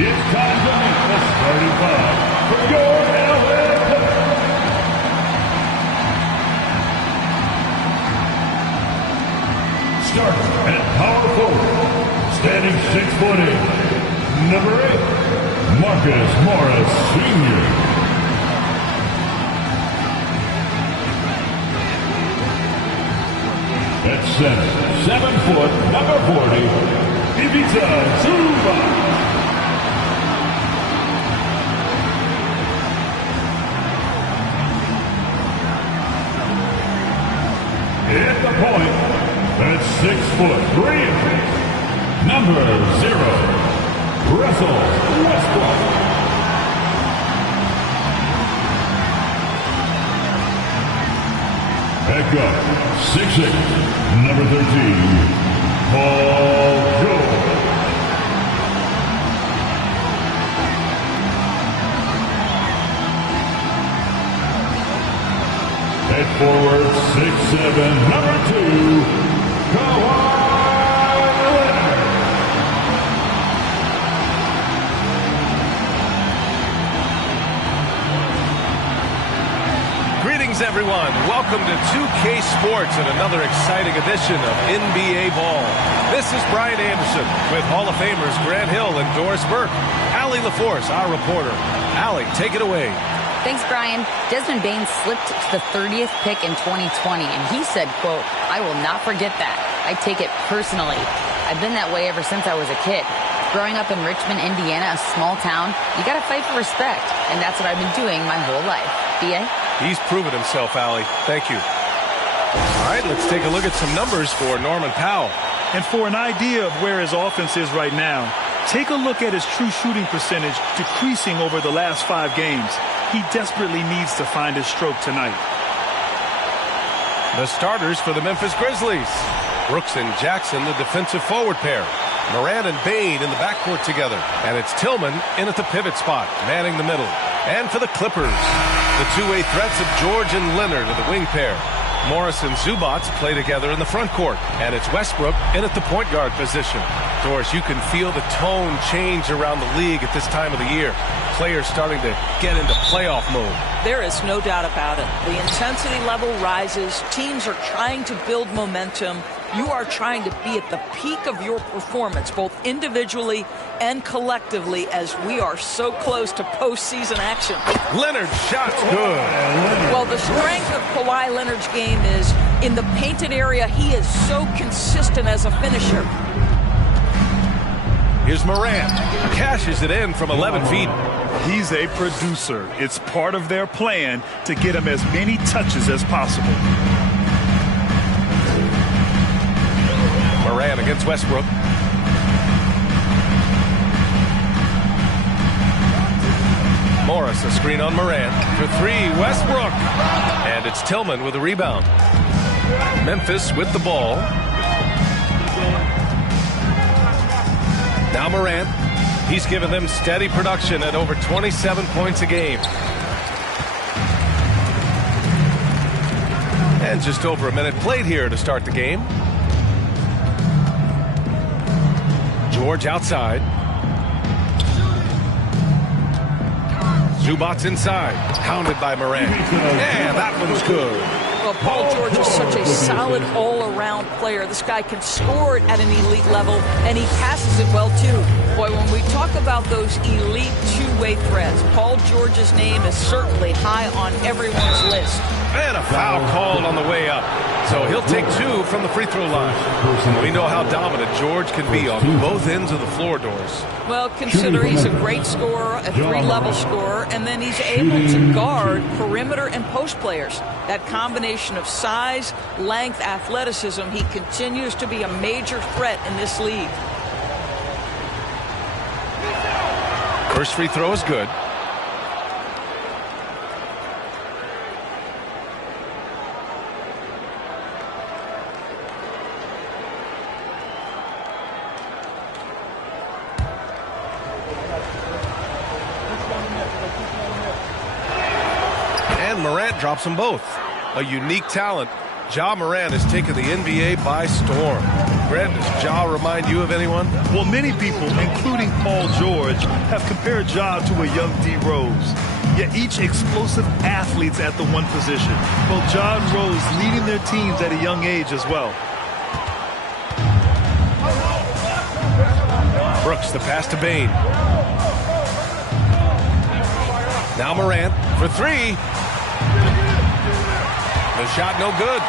It's time to meet the starting five for your LA Clippers. Starts at power forward, standing 6'8", number 8, Marcus Morris Sr. At center, 7 foot, number 40, Ivica Zubac. At the point, at 6 foot 3 inches, number 0, Russell Westbrook. At guard, 6'8", number 13, Paul George. At forward, 6'7", number 2, Kawhi Leonard. Greetings, everyone. Welcome to 2K Sports and another exciting edition of NBA Ball. This is Brian Anderson with Hall of Famers Grant Hill and Doris Burke. Allie LaForce, our reporter. Allie, take it away. Thanks, Brian. Desmond Bane slipped to the 30th pick in 2020, and he said, quote, "I will not forget that. I take it personally. I've been that way ever since I was a kid. Growing up in Richmond, Indiana, a small town, you got to fight for respect, and that's what I've been doing my whole life." B.A.? He's proven himself, Allie. Thank you. All right, let's take a look at some numbers for Norman Powell. And for an idea of where his offense is right now, take a look at his true shooting percentage decreasing over the last 5 games. He desperately needs to find his stroke tonight. The starters for the Memphis Grizzlies. Brooks and Jackson, the defensive forward pair. Morant and Bane in the backcourt together. And it's Tillman in at the pivot spot, manning the middle. And for the Clippers, the two-way threats of George and Leonard are the wing pair. Morris and Zubac play together in the front court. And it's Westbrook in at the point guard position. Doris, you can feel the tone change around the league at this time of the year. Players starting to get into playoff mode. There is no doubt about it. The intensity level rises. Teams are trying to build momentum. You are trying to be at the peak of your performance, both individually and collectively, as we are so close to postseason action. Leonard's shot's good. Well, the strength of Kawhi Leonard's game is in the painted area. He is so consistent as a finisher. Here's Morant. Cashes it in from 11 feet. He's a producer. It's part of their plan to get him as many touches as possible. Morant against Westbrook. Morris, a screen on Morant. For 3, Westbrook. And it's Tillman with a rebound. Memphis with the ball. Now Morant. He's given them steady production at over 27 points a game. And just over a minute played here to start the game. George outside. Zubac inside. Hounded by Morant. And that one's good. Well, Paul George is such a solid all-around player. This guy can score it at an elite level, and he passes it well, too. Boy, when we talk about those elite two-way threats, Paul George's name is certainly high on everyone's list. And a foul called on the way up. So he'll take 2 from the free throw line. We know how dominant George can be on both ends of the floor, Doris. Well, consider he's a great scorer, a 3-level scorer, and then he's able to guard perimeter and post players. That combination of size, length, athleticism, he continues to be a major threat in this league. First free throw is good. And Morant drops them both. A unique talent. Ja Morant has taken the NBA by storm. Greg, does Ja remind you of anyone? Well, many people, including Paul George, have compared Ja to a young D. Rose. Yet each explosive athletes at the one position. Both Ja and Rose leading their teams at a young age as well. Brooks, the pass to Bane. Now Morant for three. The shot no good.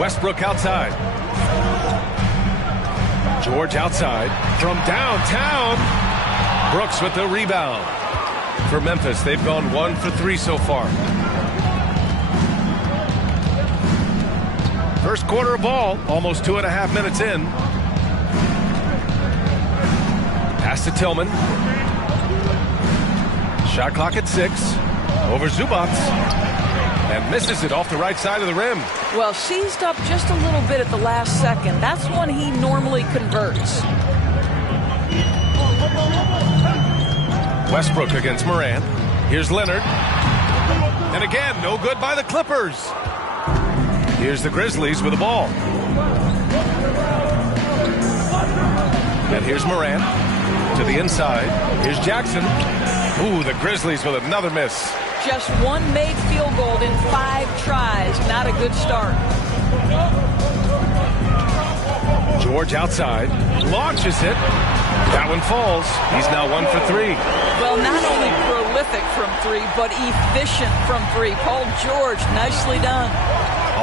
Westbrook outside. George outside. From downtown. Brooks with the rebound. For Memphis, they've gone 1 for 3 so far. First quarter of ball, almost 2.5 minutes in. Pass to Tillman. Shot clock at 6. Over Zubac. And misses it off the right side of the rim. Well, seized up just a little bit at the last second. That's when he normally converts. Westbrook against Morant. Here's Leonard. And again, no good by the Clippers. Here's the Grizzlies with the ball. And here's Morant to the inside. Here's Jackson. Ooh, the Grizzlies with another miss. Just one made field goal in 5 tries. Not a good start. George outside. Launches it. That one falls. He's now 1 for 3. Well, not only prolific from 3, but efficient from 3. Paul George, nicely done.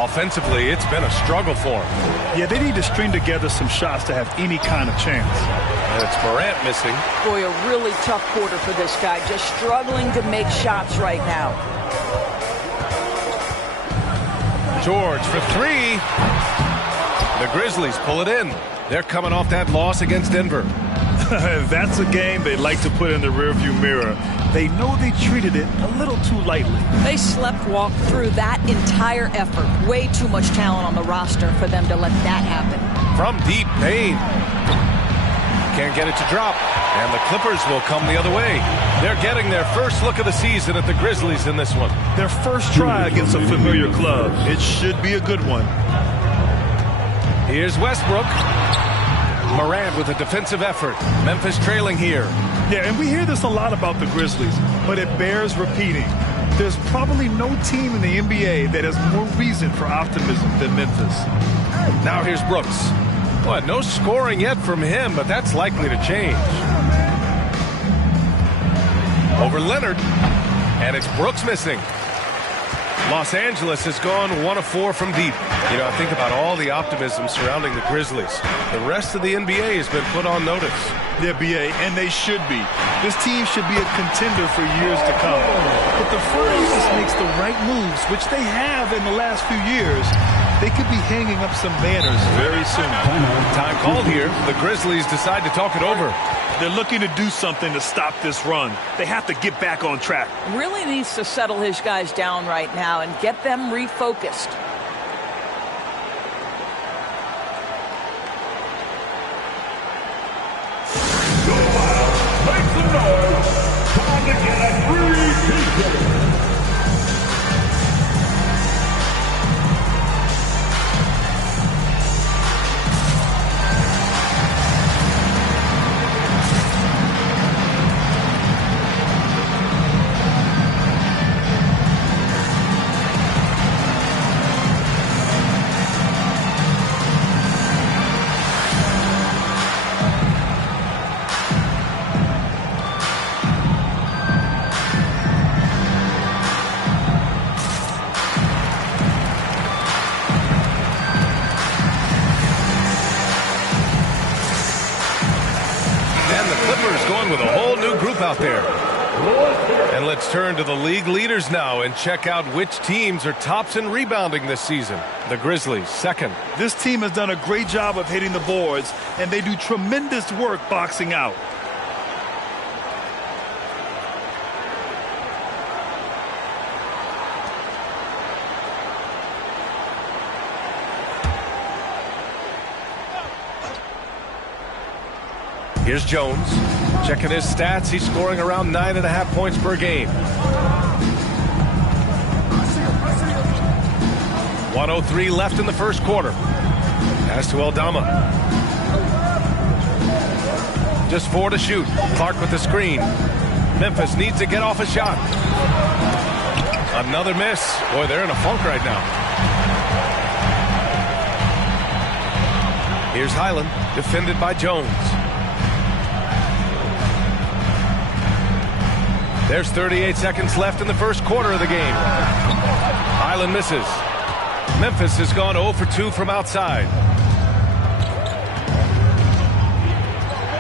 Offensively, it's been a struggle for him. Yeah, they need to string together some shots to have any kind of chance. And it's Morant missing. Boy, a really tough quarter for this guy. Just struggling to make shots right now. George for 3. The Grizzlies pull it in. They're coming off that loss against Denver. That's a game they like to put in the rearview mirror. They know they treated it a little too lightly. They walked through that entire effort. Way too much talent on the roster for them to let that happen. From deep, Bane. Can't get it to drop. And the Clippers will come the other way. They're getting their first look of the season at the Grizzlies in this one. Their first try against a familiar club. It should be a good one. Here's Westbrook. Morant with a defensive effort. Memphis trailing here. Yeah, and we hear this a lot about the Grizzlies, but it bears repeating. There's probably no team in the NBA that has more reason for optimism than Memphis. Now here's Brooks. What? No scoring yet from him, but that's likely to change. Over Leonard. And it's Brooks missing. Los Angeles has gone 1 of 4 from deep. You know, I think about all the optimism surrounding the Grizzlies. The rest of the NBA has been put on notice. Yeah, BA, and they should be. This team should be a contender for years to come. If the front office makes the right moves, which they have in the last few years, they could be hanging up some banners very soon. Time called here. The Grizzlies decide to talk it over. They're looking to do something to stop this run. They have to get back on track. Really needs to settle his guys down right now and get them refocused. Go out, make some noise. Time to get a free ticket. With a whole new group out there. And let's turn to the league leaders now and check out which teams are tops in rebounding this season. The Grizzlies, second. This team has done a great job of hitting the boards, and they do tremendous work boxing out. Here's Jones. Checking his stats, he's scoring around 9.5 points per game. 1 1:03 left in the first quarter. Pass to Aldama. Just 4 to shoot. Clark with the screen. Memphis needs to get off a shot. Another miss. Boy, they're in a funk right now. Here's Highland, defended by Jones. There's 38 seconds left in the first quarter of the game. Highland misses. Memphis has gone 0 for 2 from outside.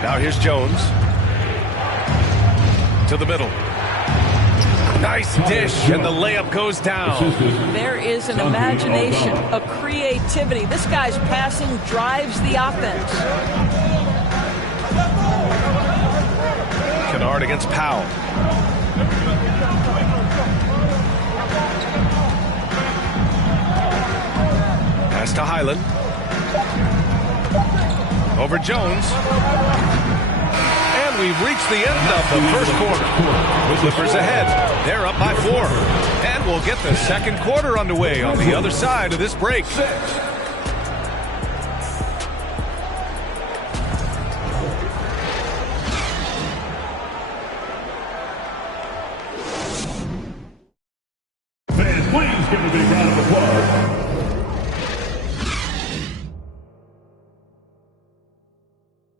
Now here's Jones. To the middle. Nice dish, and the layup goes down. There is an imagination, a creativity. This guy's passing drives the offense. Kennard against Powell. Pass to Highland. Over Jones. And we've reached the end of the first quarter. Clippers ahead. They're up by 4. And we'll get the second quarter underway on the other side of this break.